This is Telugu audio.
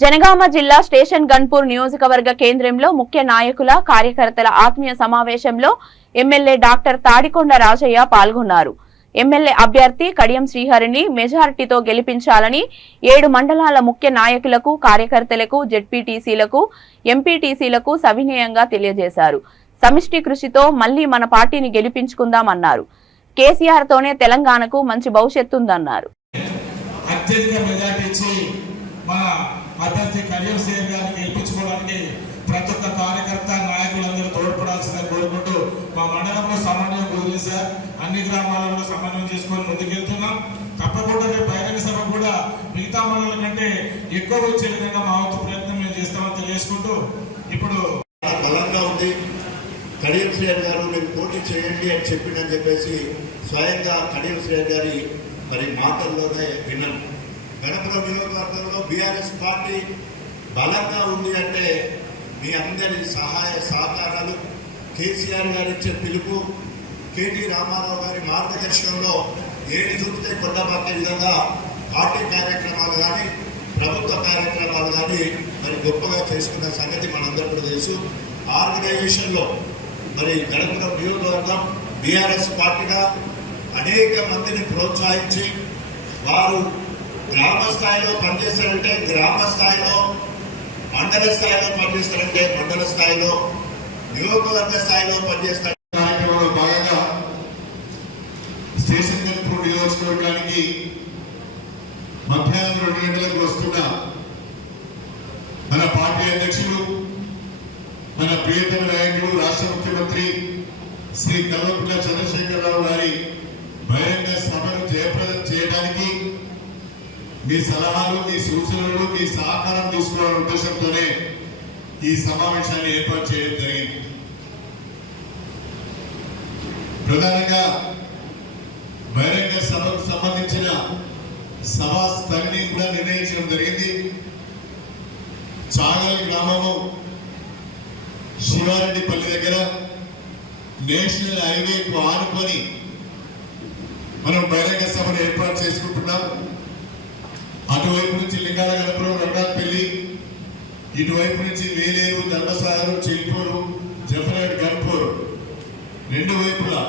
జనగామ జిల్లా స్టేషన్ గన్పూర్ నియోజకవర్గ కేంద్రంలో ముఖ్య నాయకుల కార్యకర్తల ఆత్మీయ సమావేశంలో ఎమ్మెల్యే డాక్టర్ తాడికొండ రాజయ్య పాల్గొన్నారు. ఎమ్మెల్యే అభ్యర్థి కడియం శ్రీహరిని మెజారిటీతో గెలిపించాలని 7 మండలాల ముఖ్య నాయకులకు కార్యకర్తలకు జెడ్పీటీసీలకు ఎంపీటీసీలకు సవినయంగా తెలియజేశారు. సమిష్టి కృషితో మళ్లీ మన పార్టీని గెలిపించుకుందామన్నారు. కేసీఆర్ తోనే తెలంగాణకు మంచి భవిష్యత్తు ఉందన్నారు. అభ్యర్థి కడియం శ్రీహరి గారిని గెలిపించుకోవడానికి ప్రతి ఒక్క కార్యకర్త నాయకులందరూ తోడ్పడాల్సిందని కోరుకుంటూ మా మండలంలో సమన్వయం కుదిరింది సార్. అన్ని గ్రామాలలో సమన్వయం చేసుకొని ముందుకెళ్తున్నాం. తప్పకుండా రేపు బహిరంగ సభ కూడా మిగతా మండలం కంటే ఎక్కువ వచ్చే విధంగా మా వంతు ప్రయత్నం మేము చేస్తామని తెలియజేసుకుంటూ ఇప్పుడు బలంగా ఉంది. కడియం శ్రీహరి గారు మీరు పోటీ చేయండి అని చెప్పిందని చెప్పేసి స్వయంగా కడియం శ్రీహరి గారి మరి మాటల్లోనే విన్నాం. గణపురం నియోజకవర్గంలో బీఆర్ఎస్ పార్టీ బలంగా ఉంది అంటే మీ అందరి సహాయ సహకారాలు, కేసీఆర్ గారు ఇచ్చే పిలుపు, కేటీ రామారావు గారి మార్గదర్శనంలో ఏడు చూపితే కొండబాకే విధంగా పార్టీ కార్యక్రమాలు కానీ ప్రభుత్వ కార్యక్రమాలు కానీ మరి గొప్పగా చేసుకున్న సంగతి మనందరూ కూడా తెలుసు. ఆర్గనైజేషన్లో మరి గణపురం నియోజకవర్గం బీఆర్ఎస్ పార్టీగా అనేక మందిని ప్రోత్సహించి వారు గ్రామ స్థాయిలో పనిచేస్తారంటే గ్రామ స్థాయిలో, మండల స్థాయిలో పనిచేస్తారంటే మండల స్థాయిలో, నియోజకవర్గ స్థాయిలో పనిచేస్తారు. కార్యక్రమంలో భాగంగా స్టేషన్ గన్పూర్ నియోజకవర్గానికి మధ్యాహ్నం 2 గంటలకు వస్తున్న మన పార్టీ అధ్యక్షులు, మన ప్రియతమ నాయకుడు, రాష్ట్ర ముఖ్యమంత్రి శ్రీ కల్వకుంట్ల చంద్రశేఖరరావు గారి బహిరంగ సభను జయప్రదం చేయడానికి మీ సలహాలు, మీ సూచనలు, మీ సహకారం తీసుకోవాలనే ఉద్దేశంతోనే ఈ సమావేశాన్ని ఏర్పాటు చేయడం జరిగింది. ప్రధానంగా బహిరంగ సభకు సంబంధించిన సభా స్థలిని కూడా నిర్ణయించడం జరిగింది. చాగల్ గ్రామము శివారెడ్డిపల్లి దగ్గర నేషనల్ హైవేకు ఆనుకొని మనం బహిరంగ సభను ఏర్పాటు చేసుకుంటున్నాం. అటువైపు నుంచి లింగాల గణపురం, రఘునాథ్పల్లి, ఇటువైపు నుంచి వేలేరు, ధర్మసాగరం, చిల్పూరు, జఫరాబాద్, గన్పూర్ 2 వైపులా